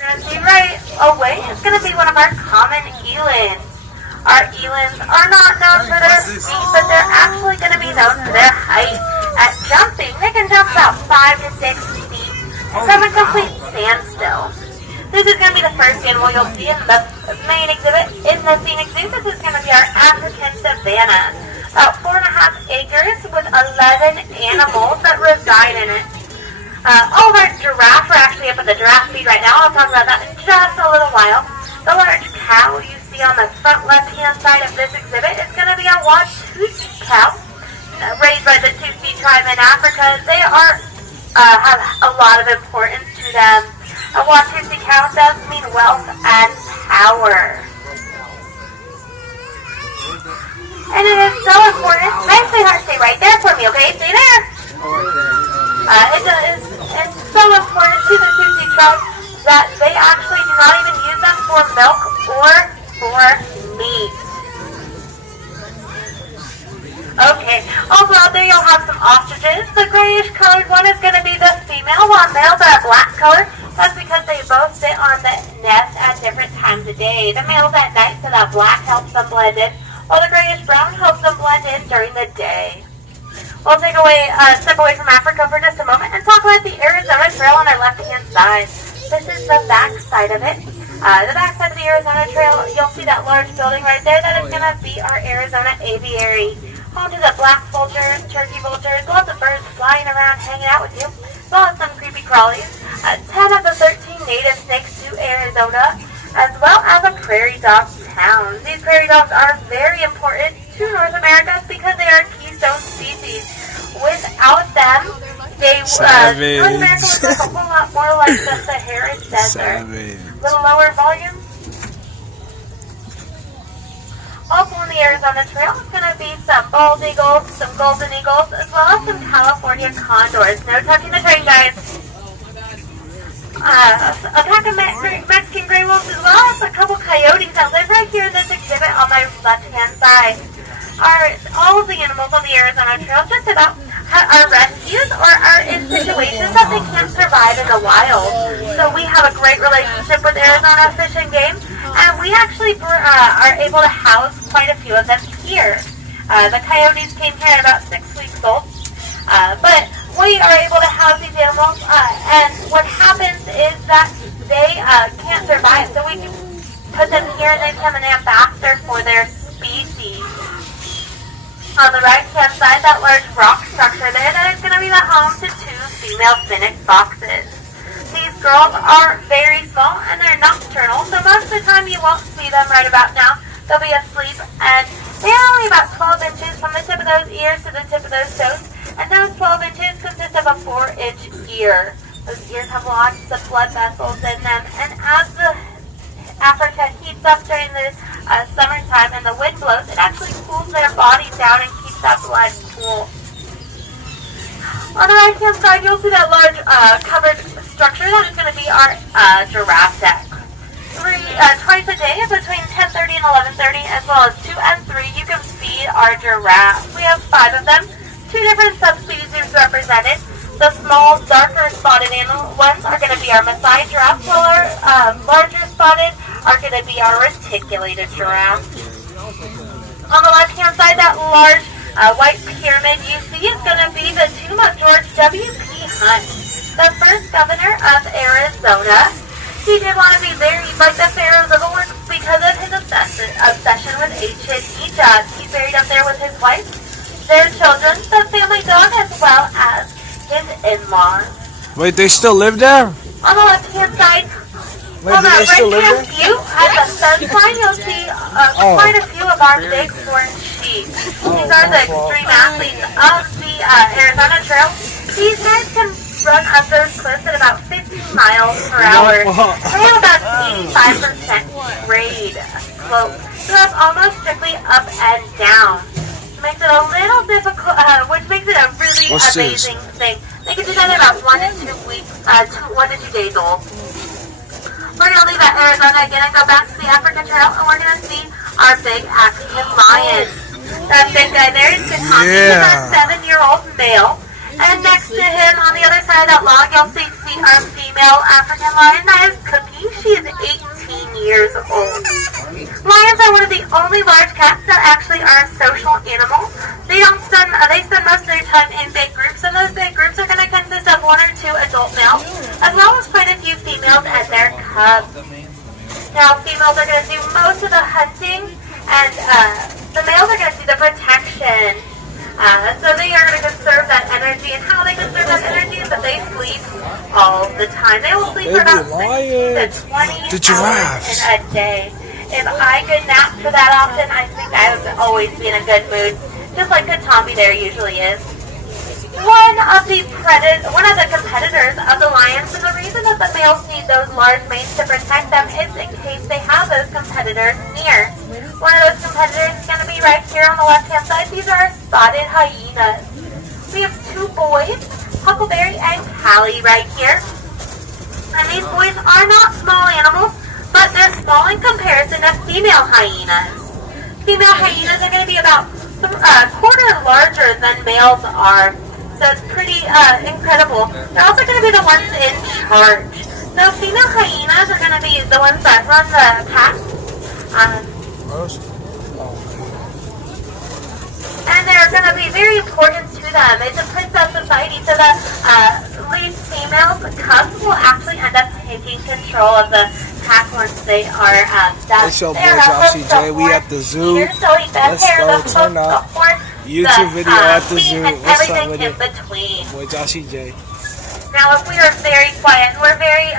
We're going to see right away is going to be one of our common elands. Our elands are not known for their speed, but they're actually going to be known for their height. At jumping, they can jump about 5 to 6 feet from a complete standstill. This is going to be the first animal you'll see in the main exhibit in the Phoenix Zoo. This is going to be our African savanna. About 4.5 acres with 11 animals that reside in it. All of our giraffes are actually up at the giraffe feed right now. I'll talk about that in just a little while. The large cow you see on the front left-hand side of this exhibit is going to be a Watusi cow, raised by the Tutsi tribe in Africa. They have a lot of importance to them. A Watusi cow does mean wealth and power. And it is so important. My sweetheart, stay right there for me, okay? Stay there. It's so important to the Tutsi tribe that they actually do not even use them for milk or for meat. Okay, also out there you'll have some ostriches. The grayish colored one is going to be the female, while males are black color. That's because they both sit on the nest at different times of day. The male's at night, so that black helps them blend in, while the grayish brown helps them blend in during the day. We'll step away from Africa for just a moment and talk about the Arizona Trail on our left-hand side. This is the back side of it. The back side of the Arizona Trail, you'll see that large building right there. That is going to be our Arizona Aviary. Home to the black vultures, turkey vultures, lots of birds flying around, hanging out with you, as well as some creepy crawlies. 10 of the 13 native snakes to Arizona, as well as a prairie dog town. These prairie dogs are very important to North America because they are keystone species. Without them, North America would look a whole lot more like the Sahara Desert. Little lower volume. Also on the Arizona Trail is going to be some bald eagles, some golden eagles, as well as some California condors. No touching the train, guys. A pack of Mexican gray wolves, as well as a couple coyotes that live right here in this exhibit on my left-hand side. All of the animals on the Arizona Trail just about are rescues or are in situations that they can't survive in the wild. So we have a great relationship with Arizona Fish and Game, and we actually are able to house quite a few of them here. The coyotes came here at about 6 weeks old, but we are able to house these animals, and what happens is that they can't survive, so we can put them here and they become an ambassador for their species. On the right-hand side, that large rock structure there, that is going to be the home to 2 female Finnick foxes. These girls are very small and they're nocturnal, so most of the time you won't see them right about now. They'll be asleep, and they're only about 12 inches from the tip of those ears to the tip of those toes, and those 12 inches consist of a 4-inch ear. Those ears have lots of blood vessels in them, and as Africa heats up during the summertime and the wind blows, it actually cools their bodies down and keeps that blood cool. On the right-hand side, you'll see that large covered structure. That is going to be our giraffe deck. Twice a day, between 10:30 and 11:30, as well as 2 and 3, you can feed our giraffes. We have 5 of them, 2 different subspecies represented. The small, darker spotted ones are going to be our Maasai giraffes, while our larger spotted are going to be our reticulated giraffe. On the left-hand side, that large white pyramid you see is going to be the tomb of George W.P. Hunt, the first governor of Arizona. He did want to be buried like the pharaohs of old because of his obsession with ancient Egypt. He's buried up there with his wife, their children, the family dog, as well as his in-laws. Wait, they still live there? On the left-hand side, Wait, on the right-hand view, at the sun sign, you'll see quite a few of our bighorn sheep. These are the extreme athletes of the Arizona Trail. These guys can run up those cliffs at about 50 miles per hour. They have about 85% grade slope, so that's almost strictly up and down. Which makes it a little difficult, which makes it a really amazing thing. They can do that in about 1 to 2 weeks, 1 to 2 days old. We're going to leave at Arizona again and go back to the African Trail, and we're going to see our big African lion. That big guy there is Katami. He's our 7-year-old male. And next to him, on the other side of that log, you'll see our female African lion. That is Cookie. years old. Lions are one of the only large cats that actually are a social animal. They spend most of their time in big groups, and those big groups are going to consist of 1 or 2 adult males, as well as quite a few females and their cubs. Now, females are going to do most of the hunting, and the males are going to do the protection. So they are going to conserve that energy, and how they conserve that energy is that they sleep all the time. They will sleep for about 16 to 20 hours in a day. If I could nap for that often, I think I would always be in a good mood, just like good Tommy there usually is. One of the competitors of the lions, and the reason that the males need those large manes to protect them is in case they have those competitors near. One of those competitors is going to be right here on the left-hand side. These are spotted hyenas. We have 2 boys, Huckleberry and Callie, right here. And these boys are not small animals, but they're small in comparison to female hyenas. Female hyenas are going to be about a quarter larger than males are. So it's pretty incredible. They're also going to be the ones in charge. So female hyenas are going to be the ones that run the pack. And they're going to be very important to them. It's a princess society, so the lead females, the cubs, will actually end up taking control of the pack once they are done. It's your boy Joshy J. We at the zoo. Let's go turn up. YouTube video at the zoo. What's up with it? Boy Joshy J. Now, if we are very quiet and we're very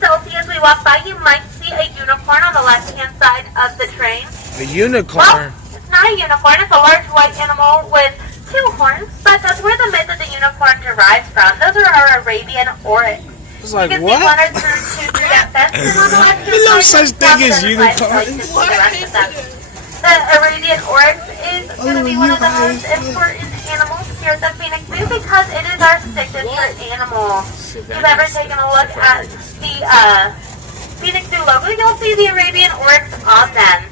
stealthy as we walk by, you might see a unicorn on the left-hand side of the train. A unicorn? Well, it's not a unicorn. It's a large white animal with 2 horns, but that's where the myth of the unicorn derives from. Those are our Arabian oryx. It's like, you can what? see 1 or 2 through that fence. There's no such thing as unicorns. The Arabian oryx is going to be one of the most important animals here at the Phoenix Zoo because it is our signature animal. If you've ever taken a look at the Phoenix Zoo logo, you'll see the Arabian oryx on them.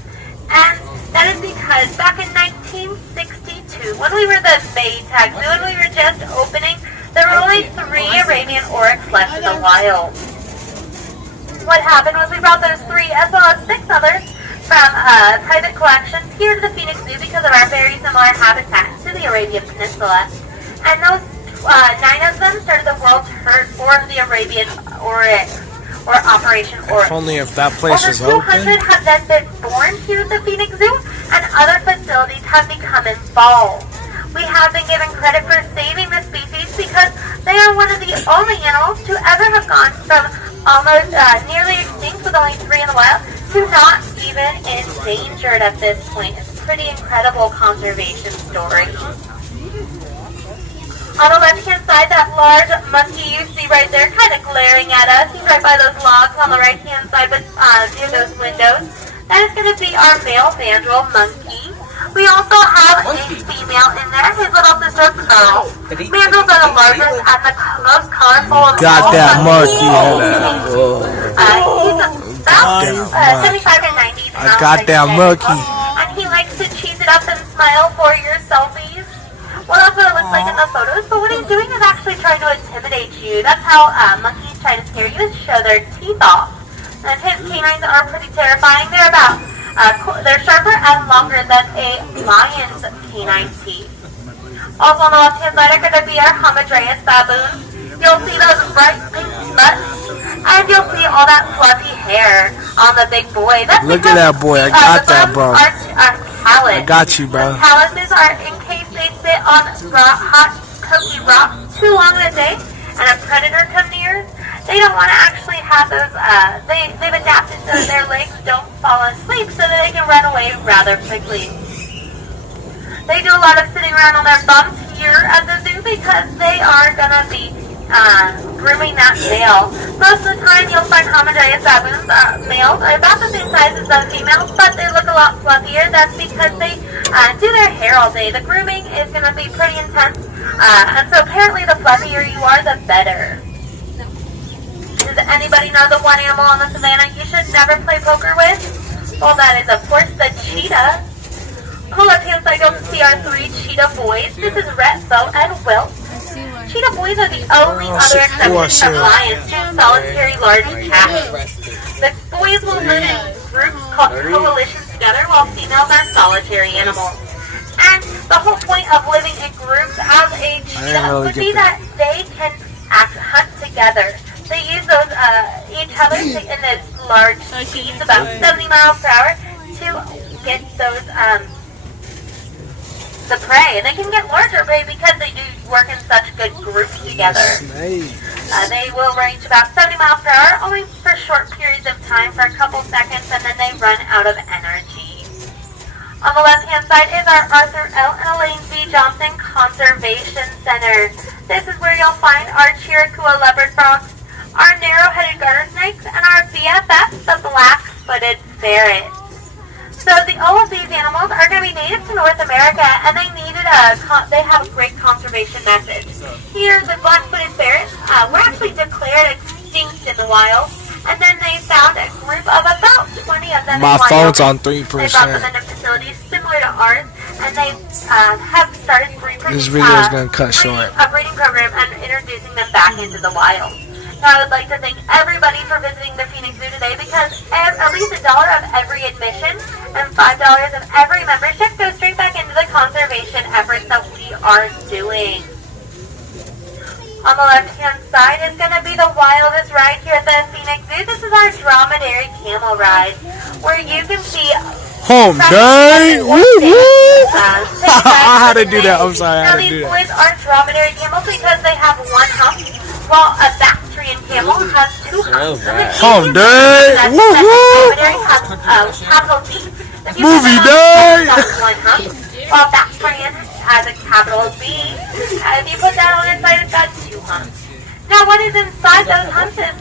And that is because back in 1962, when we were the Maytag Zoo, when we were just opening, there were only 3 Arabian oryx left in the wild. What happened was we brought those 3 as well as 6 others from private collections here to the Phoenix Zoo because of our very similar habitat to the Arabian Peninsula. And those 9 of them started the world's herd for the Arabian Oryx, or Operation Oryx. If only if that place is Over open. 200 have then been born here at the Phoenix Zoo, and other facilities have become involved. We have been given credit for saving the species because they are one of the only animals to ever have gone from almost nearly extinct with only 3 in the wild to not even endangered at this point. It's a pretty incredible conservation story. On the left-hand side, that large monkey you see right there kind of glaring at us. He's right by those logs on the right-hand side, but near those windows. That is going to be our male Vandrel monkey. We also have a female in there, his little sister Pearl. Mandrels are the largest and the most colorful of Got all that monkeys. monkey. He's about 75 to 90 pounds. I got that monkey. And he likes to cheese it up and smile for your selfies. Well, that's what it looks like in the photos, but what he's doing is actually trying to intimidate you. That's how monkeys try to scare you, is show their teeth off. And his canines are pretty terrifying. They're about they're sharper and longer than a lion's canine teeth. Also on the left-hand side are going to be our Hamadryas baboons. You'll see those bright pink spots, and you'll see all that fluffy hair on the big boy. That's Look at that boy. I got that, bro. I got you, bro. Calluses are in case they sit on hot, pokey rocks too long in a day, and a predator comes near. They don't want to actually have those, they've adapted so that their legs don't fall asleep so that they can run away rather quickly. They do a lot of sitting around on their bums here at the zoo because they are going to be grooming that male. Most of the time you'll find Hamadryas baboons, males, are about the same size as the females, but they look a lot fluffier. That's because they do their hair all day. The grooming is going to be pretty intense, and so apparently the fluffier you are, the better. Does anybody know the one animal on the savannah you should never play poker with? Well, that is, of course, the cheetah. On the left-hand side, you'll see our 3 cheetah boys. This is Rhett, Bo, and Wilt. cheetah boys are the only other exception from lions to solitary large cats. The boys will live in groups called coalitions together, while females are solitary animals. And the whole point of living in groups as a cheetah would be that they can hunt together. They use those each other in this large speeds, about 70 miles per hour, to get those the prey. And they can get larger prey because they do work in such good groups together. They will range about 70 miles per hour, only for short periods of time, for a couple seconds, and then they run out of energy. On the left-hand side is our Arthur L. and Elaine B. Johnson Conservation Center. This is where you'll find our Chiricahua leopard frogs, our narrow-headed garter snakes, and our BFFs, the black-footed ferrets. So all of these animals are going to be native to North America, and they have a great conservation message. Here, the black-footed ferrets were actually declared extinct in the wild, and then they found a group of about 20 of them. My phone's on 3%. They brought them into facilities similar to ours, and they have started this video is going to cut short. A breeding program and introducing them back into the wild. I would like to thank everybody for visiting the Phoenix Zoo today, because at least $1 of every admission and $5 of every membership goes straight back into the conservation efforts that we are doing. On the left-hand side is going to be the wildest ride here at the Phoenix Zoo. This is our dromedary camel ride, where you can see home day. Woo woo! I had to do that. I'm sorry. I had to do that. Now these boys are dromedary camels because they have one hump, while a Bactrian camel has two humps. Home day. Woo woo! Capital B. Movie day. One hump, while Bactrian has a capital B. If you put that on its side, it's got two humps. Now, what is inside those humps is